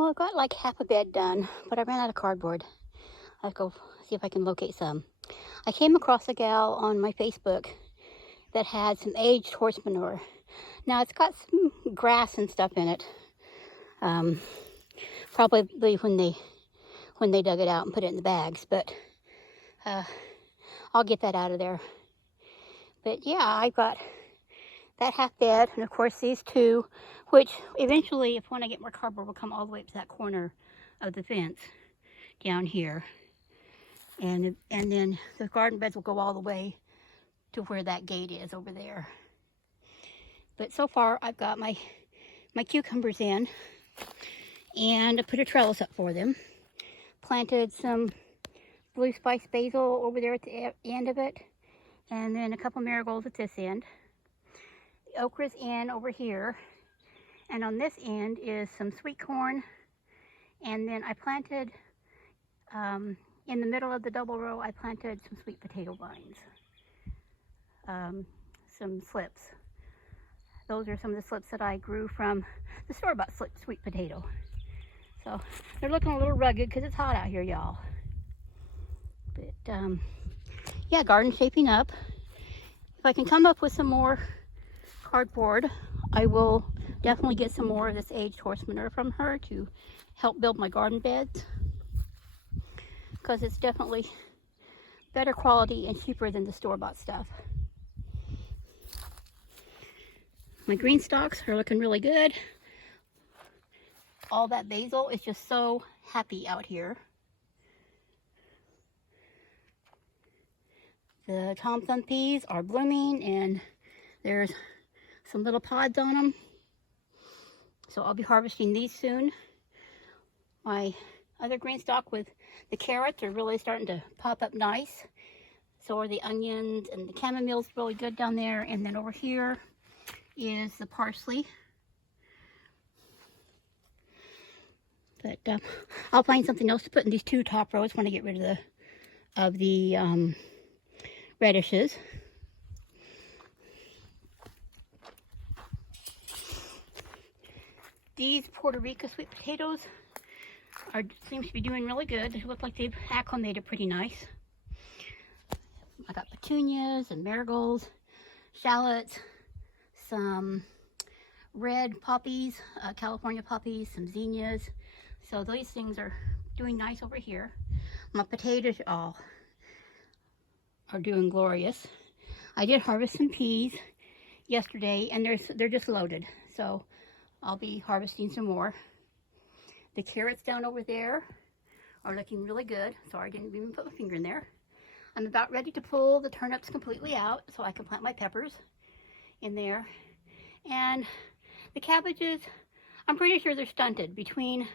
Well, I got like half a bed done, but I ran out of cardboard. I'll go see if I can locate some. I came across a gal on my Facebook that had some aged horse manure. Now it's got some grass and stuff in it. Probably when they dug it out and put it in the bags, but I'll get that out of there. But yeah, I got that half bed, and of course these two, which eventually, if when I get more cardboard, will come all the way up to that corner of the fence down here. And then the garden beds will go all the way to where that gate is over there. But so far, I've got my cucumbers in, and I put a trellis up for them. Planted some blue spice basil over there at the end of it, and then a couple marigolds at this end. The okra's in over here, and on this end is some sweet corn, and then I planted in the middle of the double row, I planted some sweet potato vines, some slips. Those are some of the slips that I grew from the store-bought sweet potato. So they're looking a little rugged because it's hot out here, y'all. But yeah, garden shaping up. If I can come up with some more cardboard, I will definitely get some more of this aged horse manure from her to help build my garden beds, because it's definitely better quality and cheaper than the store-bought stuff. My green stalks are looking really good. All that basil is just so happy out here. The Tom Thumb peas are blooming, and there's some little pods on them. So I'll be harvesting these soon. My other green stalk with the carrots are really starting to pop up nice. So are the onions, and the chamomile's really good down there. And then over here is the parsley. But I'll find something else to put in these two top rows when I get rid of the radishes. These Puerto Rico sweet potatoes seems to be doing really good. They look like they've acclimated pretty nice. I got petunias and marigolds, shallots, some red poppies, California poppies, some zinnias. So these things are doing nice over here. My potatoes all are doing glorious. I did harvest some peas yesterday, and they're just loaded. So I'll be harvesting some more. The carrots down over there are looking really good. Sorry, I didn't even put my finger in there. I'm about ready to pull the turnips completely out so I can plant my peppers in there. And the cabbages, I'm pretty sure they're stunted between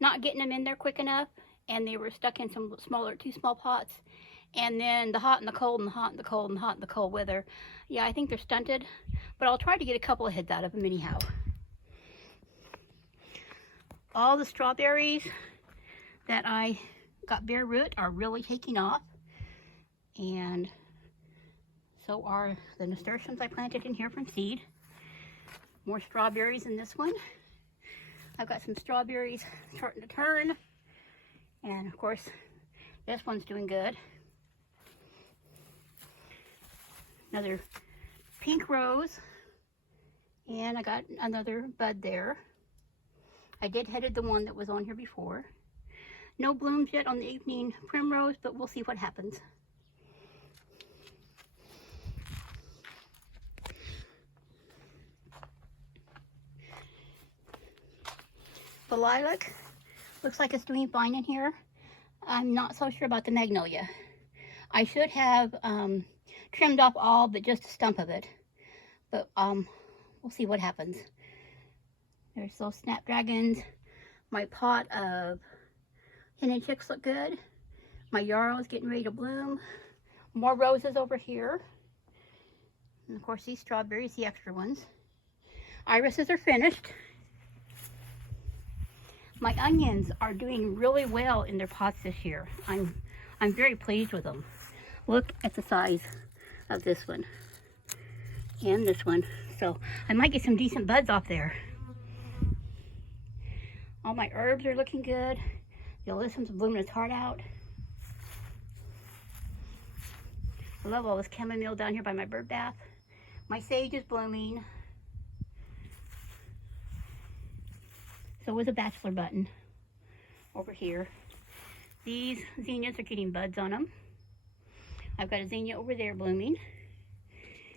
not getting them in there quick enough, and they were stuck in some too small pots, and then the hot and the cold and the hot and the cold and the hot and the cold weather. Yeah, I think they're stunted, but I'll try to get a couple of heads out of them anyhow. All the strawberries that I got bare root are really taking off, and so are the nasturtiums I planted in here from seed. More strawberries in this one. I've got some strawberries starting to turn, and of course this one's doing good. Another pink rose, and I got another bud there. I deadheaded the one that was on here before. No blooms yet on the evening primrose, but we'll see what happens. The lilac looks like it's doing fine in here. I'm not so sure about the magnolia. I should have trimmed off all but just a stump of it, but we'll see what happens. There's those snapdragons. My pot of hen and chicks look good. My yarrow is getting ready to bloom. More roses over here, and of course these strawberries, the extra ones. Irises are finished. My onions are doing really well in their pots this year. I'm very pleased with them. Look at the size of this one and this one. So I might get some decent buds off there. All my herbs are looking good. The alyssum's blooming its heart out. I love all this chamomile down here by my bird bath. My sage is blooming. So is a bachelor button over here. These zinnias are getting buds on them. I've got a zinnia over there blooming.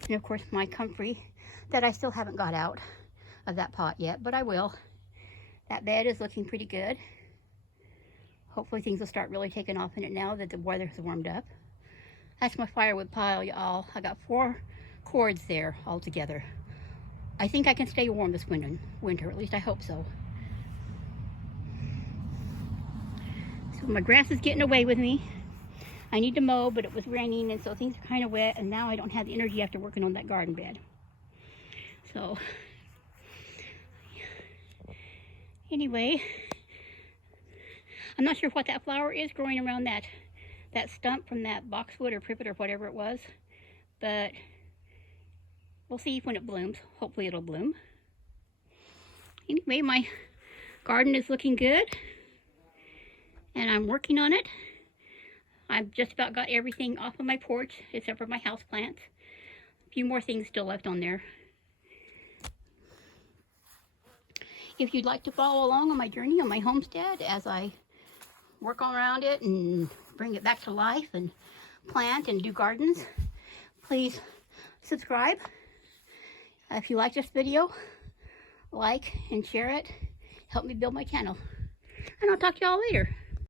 And of course my comfrey that I still haven't got out of that pot yet, but I will. That bed is looking pretty good. Hopefully things will start really taking off in it now that the weather has warmed up. That's my firewood pile, y'all. I got 4 cords there all together. I think I can stay warm this winter, at least I hope so. So my grass is getting away with me. I need to mow, but it was raining, and so things are kind of wet, and now I don't have the energy after working on that garden bed. So, anyway, I'm not sure what that flower is growing around that stump from that boxwood or privet or whatever it was, but we'll see when it blooms. Hopefully it'll bloom. Anyway, my garden is looking good, and I'm working on it. I've just about got everything off of my porch except for my houseplants. A few more things still left on there. If you'd like to follow along on my journey on my homestead as I work around it and bring it back to life and plant and do gardens, please subscribe. If you like this video, like and share it. Help me build my channel. And I'll talk to y'all later.